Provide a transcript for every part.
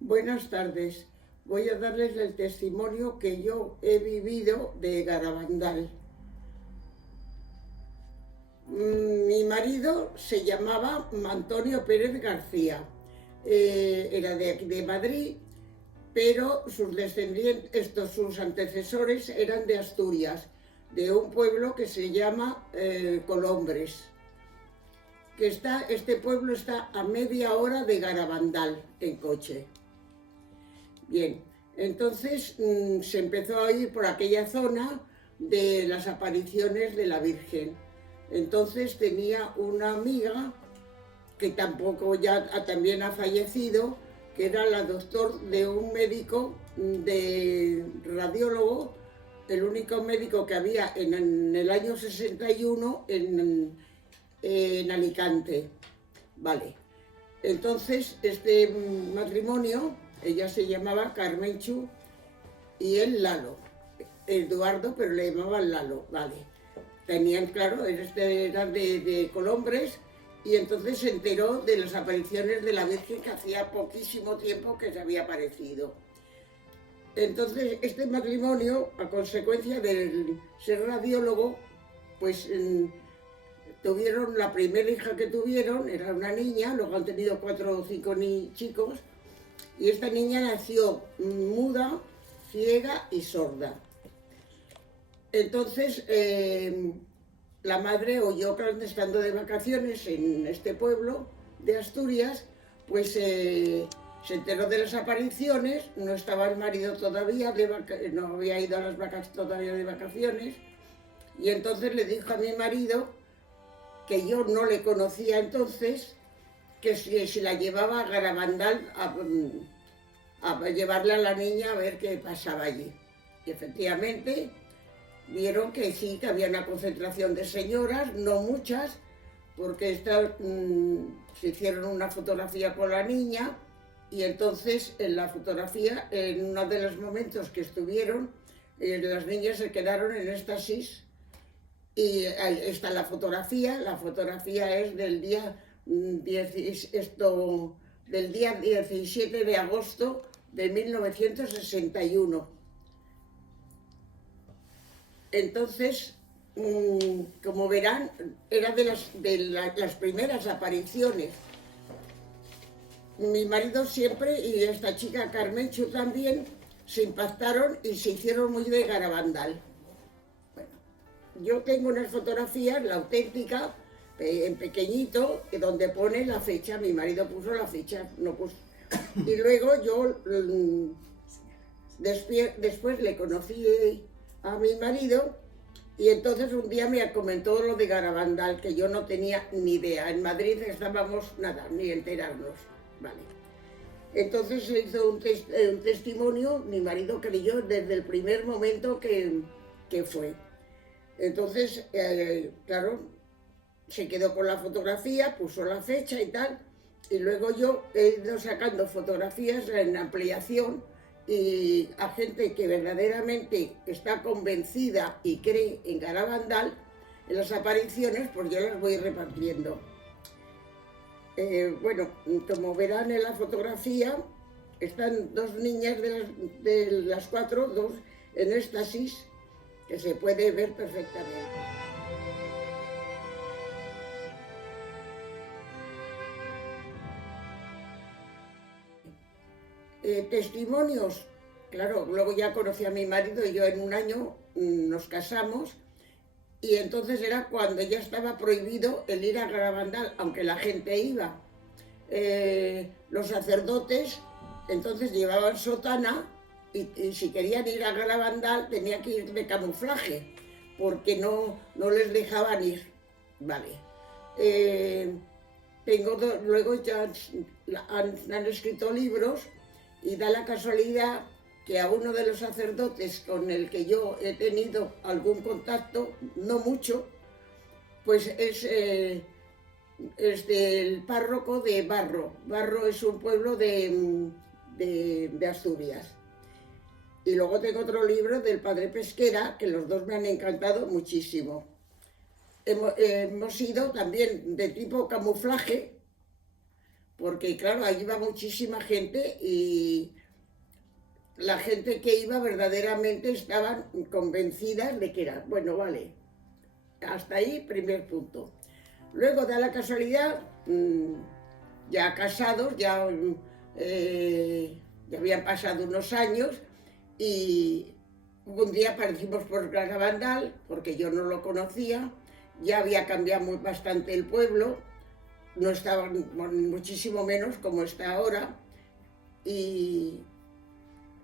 Buenas tardes. Voy a darles el testimonio que yo he vivido de Garabandal. Mi marido se llamaba Antonio Pérez García. Era de aquí de Madrid, pero sus descendientes, sus antecesores eran de Asturias, de un pueblo que se llama Colombres. Este pueblo está a media hora de Garabandal en coche. Bien, entonces se empezó a ir por aquella zona de las apariciones de la Virgen. Entonces tenía una amiga que tampoco también ha fallecido, que era la doctor de un médico, de radiólogo, el único médico que había en el año 61 en Alicante. Vale. Entonces este matrimonio, ella se llamaba Carmenchu y él Lalo, Eduardo, pero le llamaban Lalo, vale. Tenían, claro, eran de Colombres, y entonces se enteró de las apariciones de la Virgen, que hacía poquísimo tiempo que se había aparecido. Entonces este matrimonio, a consecuencia de ser radiólogo, pues tuvieron la primera hija que tuvieron, era una niña, luego han tenido 4 o 5 chicos, y esta niña nació muda, ciega y sorda. Entonces la madre oyó que estando de vacaciones en este pueblo de Asturias, pues se enteró de las apariciones, no estaba el marido todavía, no había ido a las vacas todavía de vacaciones, y entonces le dijo a mi marido, que yo no le conocía entonces, que si la llevaba a Garabandal a llevarle a la niña a ver qué pasaba allí. Y efectivamente vieron que sí, que había una concentración de señoras, no muchas, porque se hicieron una fotografía con la niña, y entonces en la fotografía, en uno de los momentos que estuvieron, las niñas se quedaron en éxtasis. Y ahí está la fotografía es del día, del día 17 de agosto de 1961. Entonces, como verán, era de las primeras apariciones. Mi marido siempre, y esta chica Carmenchu también, se impactaron y se hicieron muy de Garabandal. Yo tengo unas fotografías, la auténtica, en pequeñito, donde pone la fecha. Mi marido puso la fecha, no puso. Y luego yo después le conocí a mi marido, y entonces un día me comentó lo de Garabandal, que yo no tenía ni idea. En Madrid estábamos nada, ni enterarnos, vale. Entonces se hizo un testimonio, mi marido creyó desde el primer momento que fue. Entonces, claro, se quedó con la fotografía, puso la fecha y tal, y luego yo he ido sacando fotografías en ampliación, y a gente que verdaderamente está convencida y cree en Garabandal, en las apariciones, pues yo las voy repartiendo. Bueno, como verán en la fotografía, están 2 niñas de las 4, 2 en éxtasis, que se puede ver perfectamente. Testimonios, claro, luego ya conocí a mi marido y yo en un año nos casamos, y entonces era cuando ya estaba prohibido el ir a Garabandal, aunque la gente iba. Los sacerdotes entonces llevaban sotana, y si querían ir a Garabandal tenían que ir de camuflaje, porque no les dejaban ir, vale. Luego ya han escrito libros, y da la casualidad que a uno de los sacerdotes con el que yo he tenido algún contacto, no mucho, pues es del párroco de Barro. Barro es un pueblo de Asturias. Y luego tengo otro libro del padre Pesquera, que los dos me han encantado muchísimo. Hemos sido también de tipo camuflaje, porque claro, ahí iba muchísima gente y la gente que iba verdaderamente estaban convencidas de que era, bueno, vale, hasta ahí primer punto. Luego da la casualidad, ya casados, ya habían pasado unos años y un día aparecimos por Garabandal, porque yo no lo conocía, ya había cambiado bastante el pueblo, no estaba muchísimo menos como está ahora, y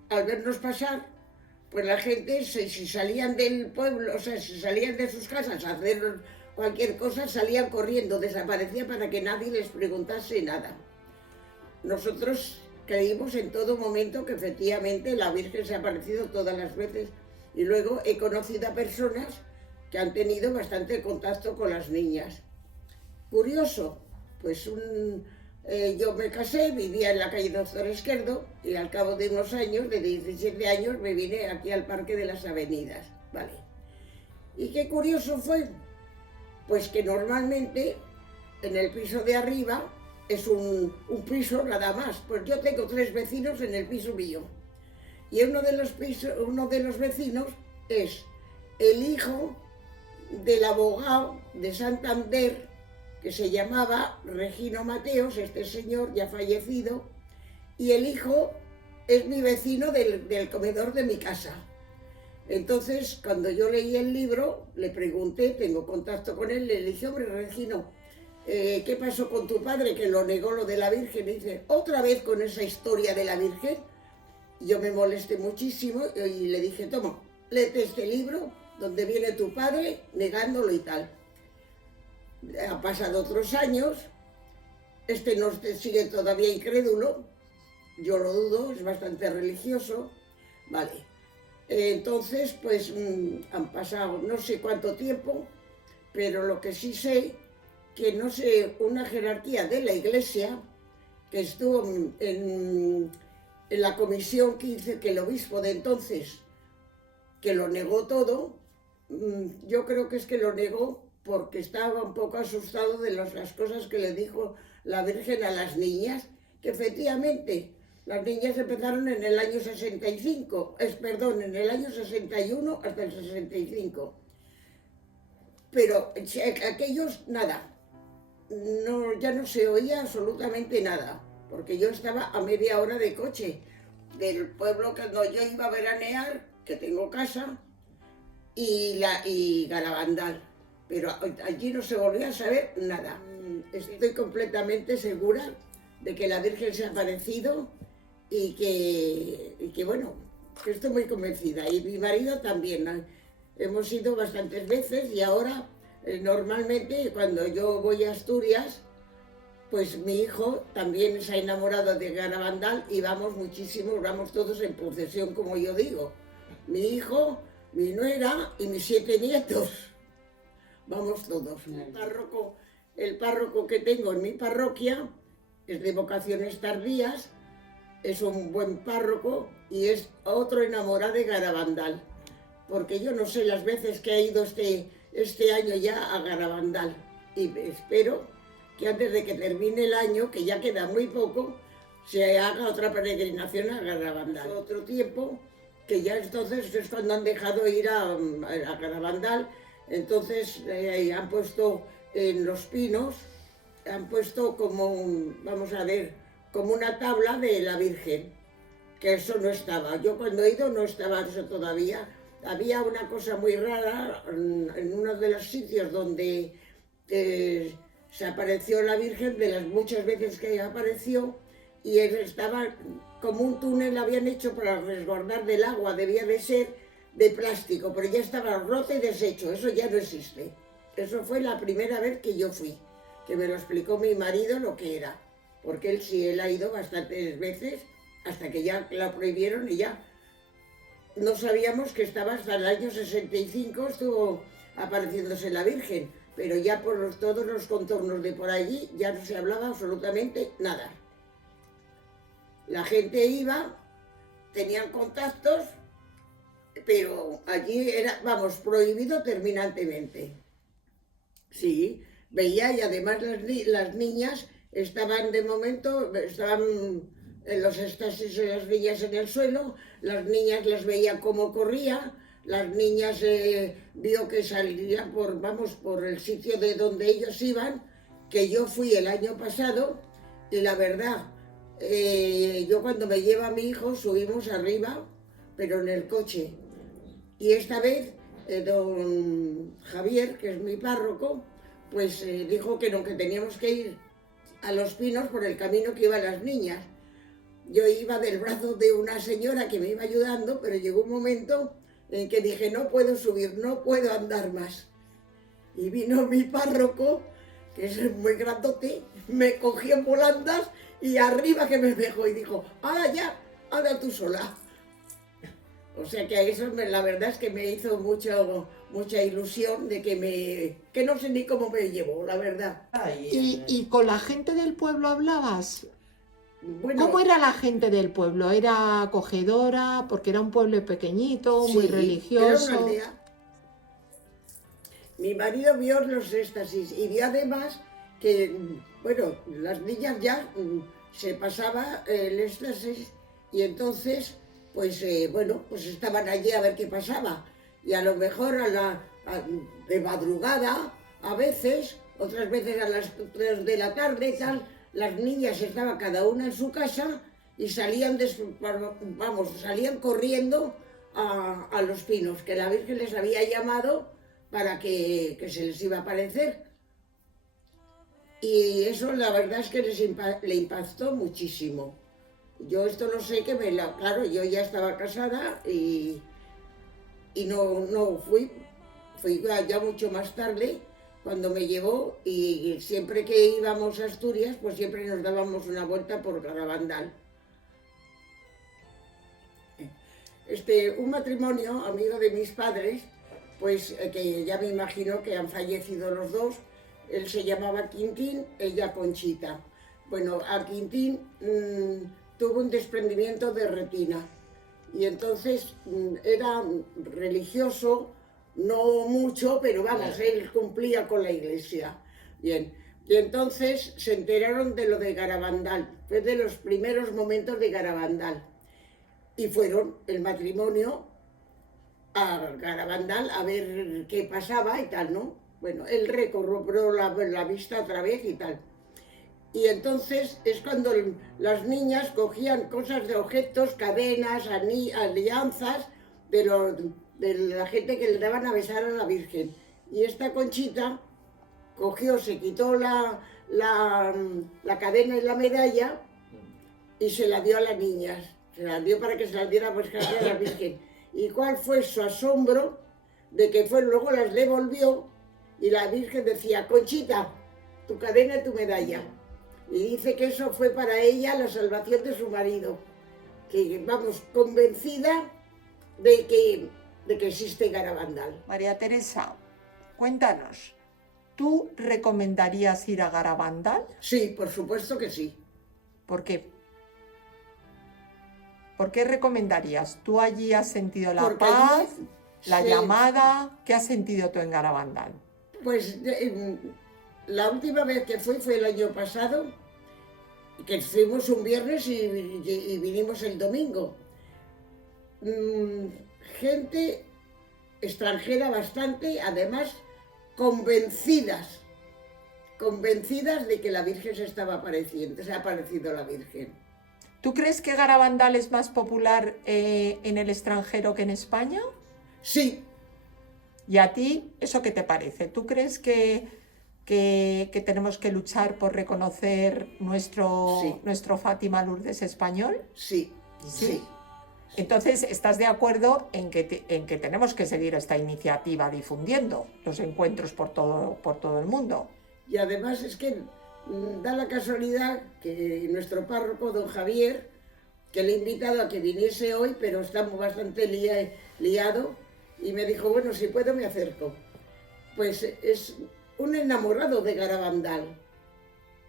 al vernos pasar, pues la gente, si salían del pueblo, o sea, si salían de sus casas a hacer cualquier cosa, salían corriendo, desaparecían para que nadie les preguntase nada. Nosotros creímos en todo momento que efectivamente la Virgen se ha aparecido todas las veces y luego he conocido a personas que han tenido bastante contacto con las niñas. Curioso, pues yo me casé, vivía en la calle Doctor Esquerdo y al cabo de unos años, de 17 años, me vine aquí al Parque de las Avenidas, ¿vale? Y qué curioso fue, pues que normalmente en el piso de arriba es un piso nada más, pues yo tengo 3 vecinos en el piso mío y uno de los vecinos es el hijo del abogado de Santander que se llamaba Regino Mateos, este señor ya fallecido, y el hijo es mi vecino del comedor de mi casa. Entonces, cuando yo leí el libro, le pregunté, tengo contacto con él, le dije, hombre, Regino, ¿qué pasó con tu padre que lo negó lo de la Virgen? Y dice, otra vez con esa historia de la Virgen. Yo me molesté muchísimo y le dije, toma, léete este libro donde viene tu padre negándolo y tal. Han pasado otros años, este no sigue todavía incrédulo, yo lo dudo, es bastante religioso, vale. Entonces, pues han pasado no sé cuánto tiempo, pero lo que sí sé, que no sé, una jerarquía de la Iglesia, que estuvo en la comisión que hizo que el obispo de entonces, que lo negó todo, yo creo que es que lo negó porque estaba un poco asustado de las cosas que le dijo la Virgen a las niñas, que efectivamente las niñas empezaron en el año 65, en el año 61 hasta el 65. Pero aquellos, nada, no, ya no se oía absolutamente nada, porque yo estaba a media hora de coche del pueblo que yo iba a veranear, que tengo casa, y Garabandal. Pero allí no se volvió a saber nada. Estoy completamente segura de que la Virgen se ha aparecido y que bueno, que estoy muy convencida. Y mi marido también. Hemos ido bastantes veces y ahora normalmente cuando yo voy a Asturias, pues mi hijo también se ha enamorado de Garabandal y vamos muchísimo, vamos todos en procesión, como yo digo. Mi hijo, mi nuera y mis 7 nietos. Vamos todos. El párroco que tengo en mi parroquia es de vocaciones tardías, es un buen párroco y es otro enamorado de Garabandal. Porque yo no sé las veces que he ido este año ya a Garabandal y espero que antes de que termine el año, que ya queda muy poco, se haga otra peregrinación a Garabandal. Otro tiempo, que ya entonces es cuando han dejado ir a Garabandal. Entonces han puesto en los pinos, han puesto como, vamos a ver, como una tabla de la Virgen, que eso no estaba. Yo cuando he ido no estaba eso todavía. Había una cosa muy rara en uno de los sitios donde se apareció la Virgen, de las muchas veces que apareció, y estaba como un túnel, habían hecho para resguardar del agua, debía de ser de plástico, pero ya estaba roto y deshecho, eso ya no existe. Eso fue la primera vez que yo fui, que me lo explicó mi marido lo que era, porque él ha ido bastantes veces, hasta que ya la prohibieron y ya no sabíamos que estaba hasta el año 65, estuvo apareciéndose la Virgen, pero ya por todos los contornos de por allí ya no se hablaba absolutamente nada. La gente iba, tenían contactos, pero allí era, vamos, prohibido terminantemente. Sí, veía y además las niñas estaban de momento, estaban en los éxtasis de las niñas en el suelo, las niñas las veía cómo corría, las niñas vio que salía por el sitio de donde ellos iban, que yo fui el año pasado, y la verdad, yo cuando me lleva mi hijo subimos arriba, pero en el coche. Y esta vez don Javier, que es mi párroco, pues dijo que no, que teníamos que ir a Los Pinos por el camino que iban las niñas. Yo iba del brazo de una señora que me iba ayudando, pero llegó un momento en que dije, no puedo subir, no puedo andar más. Y vino mi párroco, que es muy grandote, me cogió en volandas y arriba que me dejó y dijo, ahora ya, anda tú sola. O sea que a eso la verdad es que me hizo mucha ilusión de que no sé ni cómo me llevó, la verdad. ¿Y con la gente del pueblo hablabas? Bueno, ¿Cómo era la gente del pueblo? ¿Era acogedora? Porque era un pueblo pequeñito, muy sí, era una religioso. aldea. Mi marido vio los éxtasis y vio además que, bueno, las niñas ya se pasaba el éxtasis y entonces, pues, bueno, pues estaban allí a ver qué pasaba. Y a lo mejor de madrugada, a veces, otras veces a las 3 de la tarde y tal, las niñas estaban cada una en su casa y salían, salían corriendo a Los Pinos, que la Virgen les había llamado para que se les iba a aparecer. Y eso la verdad es que le impactó muchísimo. Yo esto no sé, claro, yo ya estaba casada y no fui ya mucho más tarde cuando me llevó, y siempre que íbamos a Asturias, pues siempre nos dábamos una vuelta por Garabandal. Un matrimonio, amigo de mis padres, pues que ya me imagino que han fallecido los dos. Él se llamaba Quintín, ella Conchita. Bueno, a Quintín tuvo un desprendimiento de retina y entonces era religioso, no mucho, pero vamos, él cumplía con la iglesia. Bien, y entonces se enteraron de lo de Garabandal, fue de los primeros momentos de Garabandal. Y fueron el matrimonio a Garabandal a ver qué pasaba y tal, ¿no? Bueno, él recobró la vista otra vez y tal. Y entonces es cuando las niñas cogían cosas de objetos, cadenas, alianzas de la gente que le daban a besar a la Virgen. Y esta Conchita cogió, se quitó la cadena y la medalla y se la dio a las niñas. Se la dio para que se la diera pues a la Virgen. ¿Y cuál fue su asombro de que luego las devolvió y la Virgen decía, Conchita, tu cadena y tu medalla? Y dice que eso fue para ella la salvación de su marido, que vamos, convencida de que existe Garabandal. María Teresa, cuéntanos, ¿tú recomendarías ir a Garabandal? Sí, por supuesto que sí. ¿Por qué? ¿Por qué recomendarías? ¿Tú allí has sentido la Porque paz, allí, la sí, llamada? ¿Qué has sentido tú en Garabandal? Pues la última vez que fue el año pasado, que fuimos un viernes y vinimos el domingo. Gente extranjera bastante, además convencidas de que la Virgen se ha aparecido la Virgen. ¿Tú crees que Garabandal es más popular en el extranjero que en España? Sí. ¿Y a ti eso qué te parece? ¿Tú crees que tenemos que luchar por reconocer nuestro Fátima Lourdes español? Sí, sí. Entonces, ¿estás de acuerdo en que tenemos que seguir esta iniciativa difundiendo los encuentros por todo el mundo? Y además es que da la casualidad que nuestro párroco, don Javier, que le he invitado a que viniese hoy, pero estamos bastante liado, y me dijo, bueno, si puedo me acerco. Pues es un enamorado de Garabandal.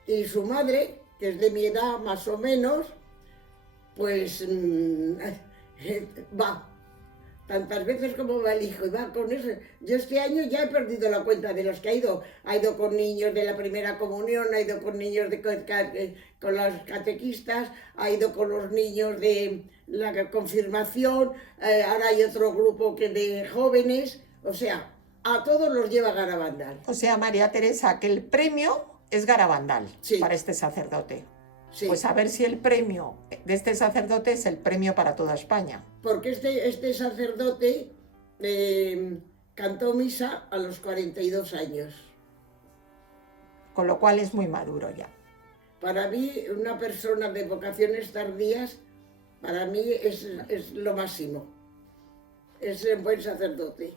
Y su madre, que es de mi edad más o menos, pues va. tantas veces como va el hijo y va con eso. Yo este año ya he perdido la cuenta de los que ha ido. Ha ido con niños de la primera comunión, ha ido con niños con los catequistas, ha ido con los niños de la confirmación, ahora hay otro grupo de jóvenes, o sea, a todos los lleva Garabandal. O sea, María Teresa, que el premio es Garabandal Sí. para este sacerdote. Sí. Pues a ver si el premio de este sacerdote es el premio para toda España. Porque este sacerdote cantó misa a los 42 años. Con lo cual es muy maduro ya. Para mí, una persona de vocaciones tardías, para mí es lo máximo. Es un buen sacerdote.